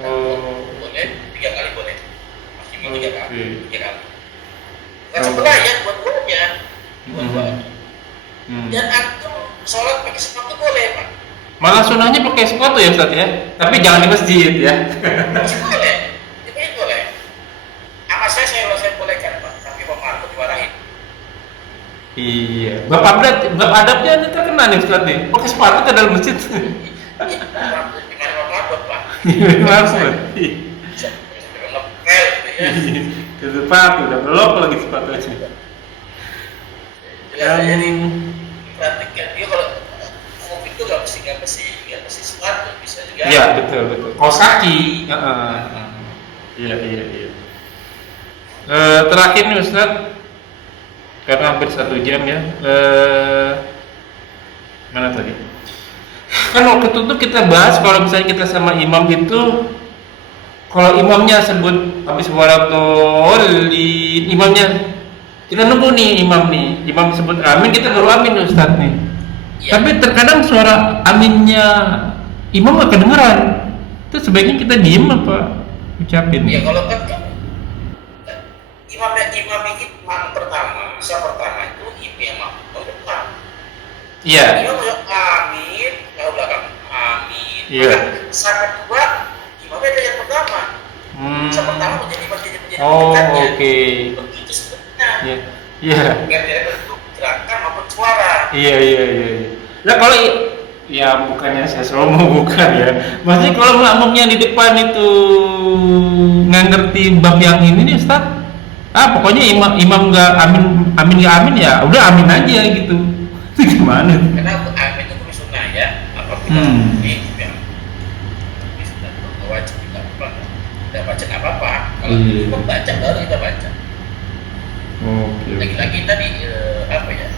Oh. Boleh 3 kali boleh. Maksimal 3 kali. Oke. 3 kali. Kan sebelah ya buat buahnya. Buat buah. Dan antum sholat pakai sepatu boleh Pak. Malah sunahnya pakai sepatu ya Ustaz ya? Tapi jangan di masjid ya. Masih boleh. Itu boleh. Sama saya bolehkan Pak, tapi Pak Marco dimarahin. Iya. Bab adabnya ini terkena nih Ustaz nih. Pakai sepatu ke dalam masjid. Dengan Pak Marco Pak. Maksud. Ngepel gitu ya. Ke sepatu udah belok lagi sepatu aja. Jadi perhatikan dia kalau kopi itu nggak mesti sepatu, bisa juga. Iya betul. Kaos kaki. Iya. Terakhir nih Ustaz, karena hampir 1 jam ya. Mana tadi? Kan waktu itu tuh kita bahas kalau misalnya kita sama imam itu, kalau imamnya sebut habis walatolin, imamnya kita nunggu nih imam sebut amin, kita baru amin Ustaz nih. Ya. Tapi terkadang suara aminnya imam nggak kedengeran. Itu sebaiknya kita diem apa ucapin? Ya kalau kan imam pertama, masa pertama itu imam depan. Iya. Imam bilang amin, kalau belakang amin. Iya. Maka saat kedua imamnya ada yang pertama. Saat pertama menjadi Oh, dekatnya. oke. Begitu sebenarnya. Iya. Iya. Biar dia bentuk gerakan maupun suara. Iya. Nah kalau ya bukannya saya sombong, bukan ya. Maksudnya kalau makmumnya di depan itu nggak ngerti bab yang ini nih Ustaz, pokoknya imam nggak amin nggak amin ya udah amin aja gitu. Itu gimana? Karena amin itu hukum sunnah ya. Apabila amin ya sudah wajib kita tidak baca apa-apa. Kalau kita baca baru kita baca. Oke. Lagi-lagi tadi apa ya?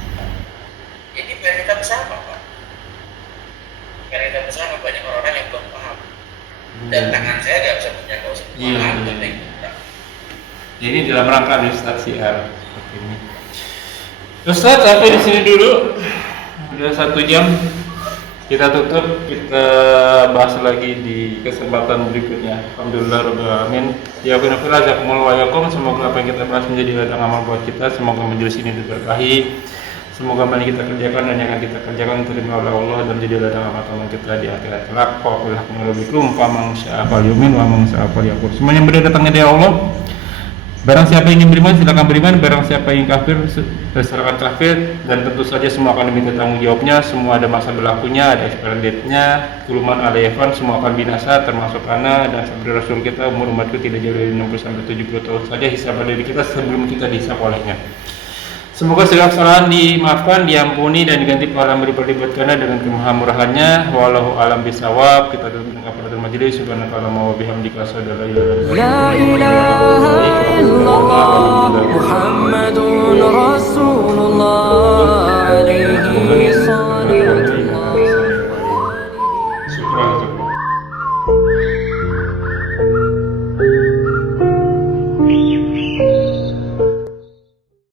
Ini biar kita bersama Pak. Biar kita bersama, banyak orang yang belum paham. Dan tangan saya nggak bisa punya kau semua. Ini dalam rangka Ustaz siar seperti ini. Ustaz sampai di sini dulu. Udah 1 jam. Kita tutup, kita bahas lagi di kesempatan berikutnya. Alhamdulillah rabbil alamin. Ya benar-benar jazakumullahu khairan. Semoga apa yang kita bahas menjadi ladang amal buat kita. Semoga majelis ini diberkahi. Semoga apa yang kita kerjakan dan yang akan kita kerjakan diterima oleh Allah dan menjadi ladang amal kita di akhirat kelak. Qul hakuna bikum faman syaa'a falyu'min wa man syaa'a falyakfur. Semuanya benar datangnya dari Allah. Barang siapa yang ingin beriman silakan beriman, barang siapa yang kafir silakan kafir, dan tentu saja semua akan diminta tanggung jawabnya. Semua ada masa berlakunya, ada expiry date-nya. Kuluman alaifan, semua akan binasa termasuk ana, dan sabda Rasul kita umur umatku tidak jauh dari 60 sampai 70 tahun saja hisab diri kita sebelum kita dihisab olehnya. Semoga segala kesalahan dimaafkan, diampuni, dan diganti pahala berlipat-lipatkannya dengan kemahamurahannya. Wallahu alam bisawab. Kita tutup dengan kafaratul majelis. Subhanakallahumma wa bihamdika asyhadu an la ilaha illa anta La ilaha illallah Muhammadun Rasulullah